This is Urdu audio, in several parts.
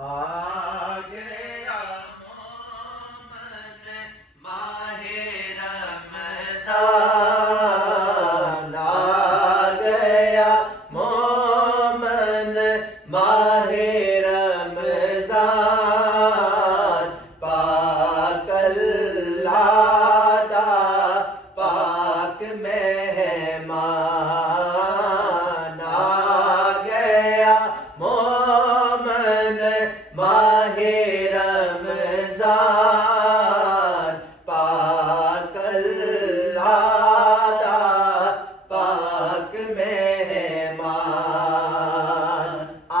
آ گیا مومن ماہ رمضان، آ گیا مومن ماہ رمضان، پاک اللہ دا پاک مہمان، آ گیا مومن ماہ رمضان، پاک اللہ دا پاک مہمان، آ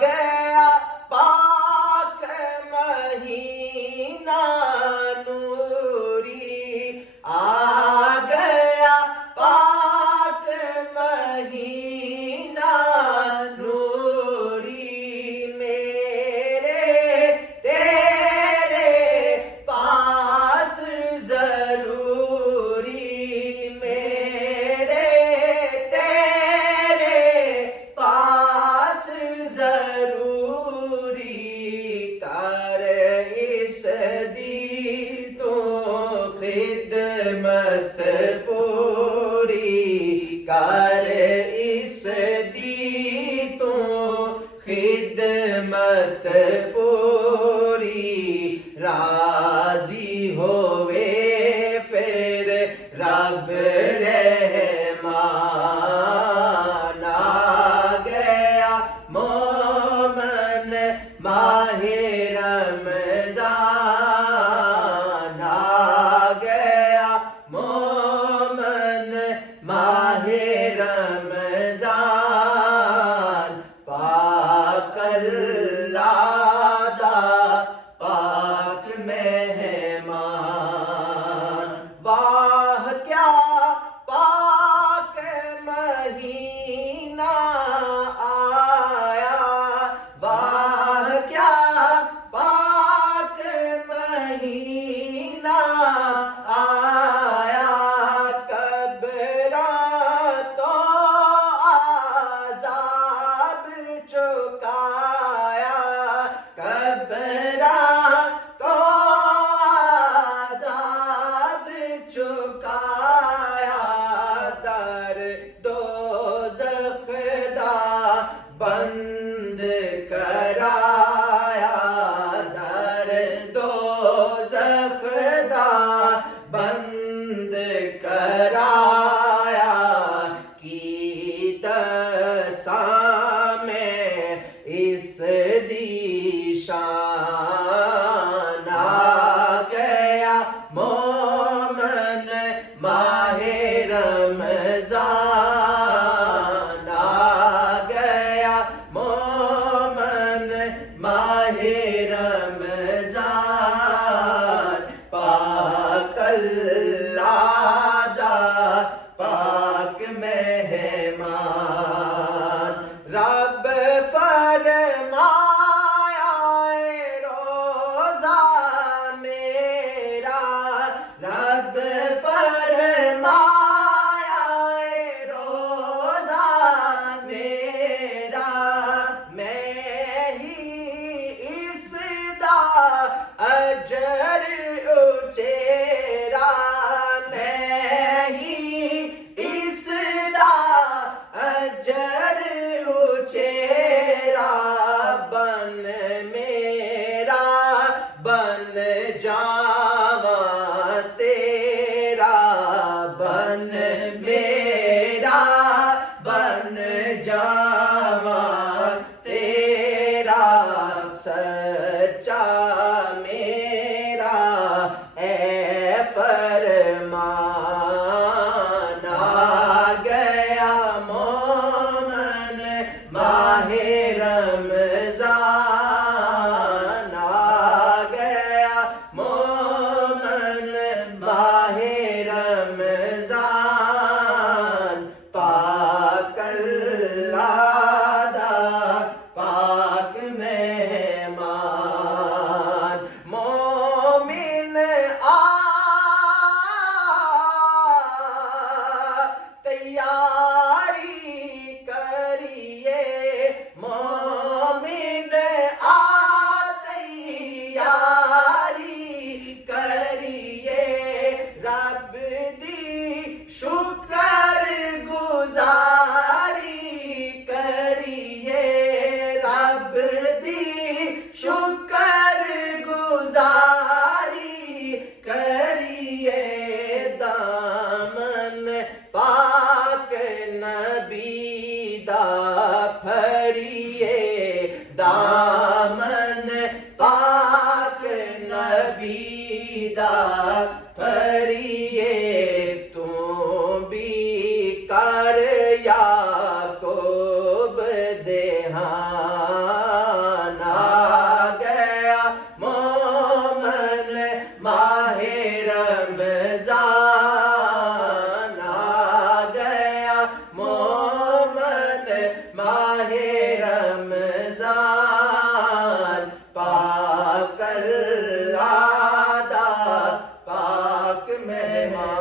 گیا پاک مہینہ نوری، آ گیا پاک مہینہ نوری، میرے تیرے پاس ضروری، میرے تیرے پاس ضروری، کر اس دی تو خدمت پوری، کر اس دی تو خدمت پوری، راضی ہوئے پھر رب رحمان، آ گیا مومن ماہ رمضان، آ گیا مومن ماہ رمضان، پاک اللہ دا پاک مہمان، واہ کیا پاک مہینہ آیا، واہ کیا پاک مہینہ آیا، قبراں تو عذاب چکایا، قبراں تو عذاب چکایا، در دوزخ دا بند کرایا، در دوزخ دا بند کرایا، کی دساں میں اس دی شان، آ گیا مومن ماہ رمضان، آ گیا مومن ماہ رمضان، پاک اللہ دا پاک مہمان، رب فرمایا اے روزہ میرا، رب فرمایا اے روزہ میرا، میں ہی اس دا اجر اچیرا، میں ہی اس دا اجر اچیرا، بن میرا بن جاواں تیرا، بن میرا بن جاواں تیرا، سچا میرا اے فرمان، آ گیا مومن ماہ رمضان، آ گیا مومن ماہ رمضان، پاک اللہ دا پاک مہمان، دامن پاک نبی دا پھریے تو بھی کر یعقوب دہان آ گیا مومن ماہ رمضان آ گیا مومن ماہ رمضان پاک اللہ دا پاک مہمان